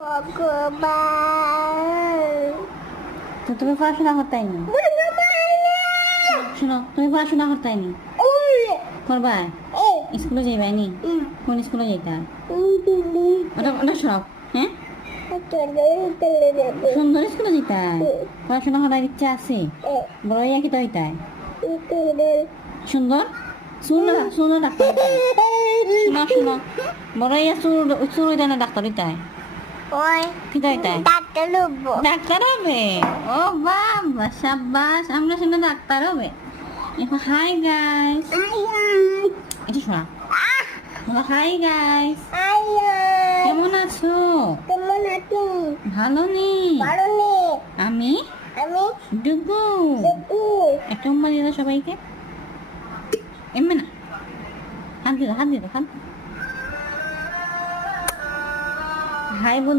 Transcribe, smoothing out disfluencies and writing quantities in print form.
ভগবান তো তুমি পড়াশোনা করতাইনি? শোনো, তুমি পড়াশোনা করতাইনি? করবা? স্কুলে যাইবানি? কোন স্কুলে যাইতা? ওটা ওটা সব হ্যাঁ সুন্দর স্কুলে যাইতা? পড়াশোনা করার ইচ্ছা আছে? বড় হইয়া কি তো হইতাই? সুন্দর সুন্দর সুন্দর ডাক্তার হইতাই। শোনো শোনো, বড় হইয়া চুর চুর হইতাই না ডাক্তার হইতাই? ওই কি তো হইতাই? ডাক্তার হবো। ডাক্তার হবে? ও বাবা সাব্বাস, আমরা শুনে ডাক্তার হবে। এখন হাই গাইস, এটা শোনা। হাই গাইস, কেমন আছো? কেমন আছো? ভালো নি? ভালো নেই। আমি আমি ডুগু। দেখু একটা উম্মা দিয়ে দাও সবাইকে। এমনি না, হাত দিয়ে দাও, হাত দিয়ে দাও, হাত। হাই বন্ধু।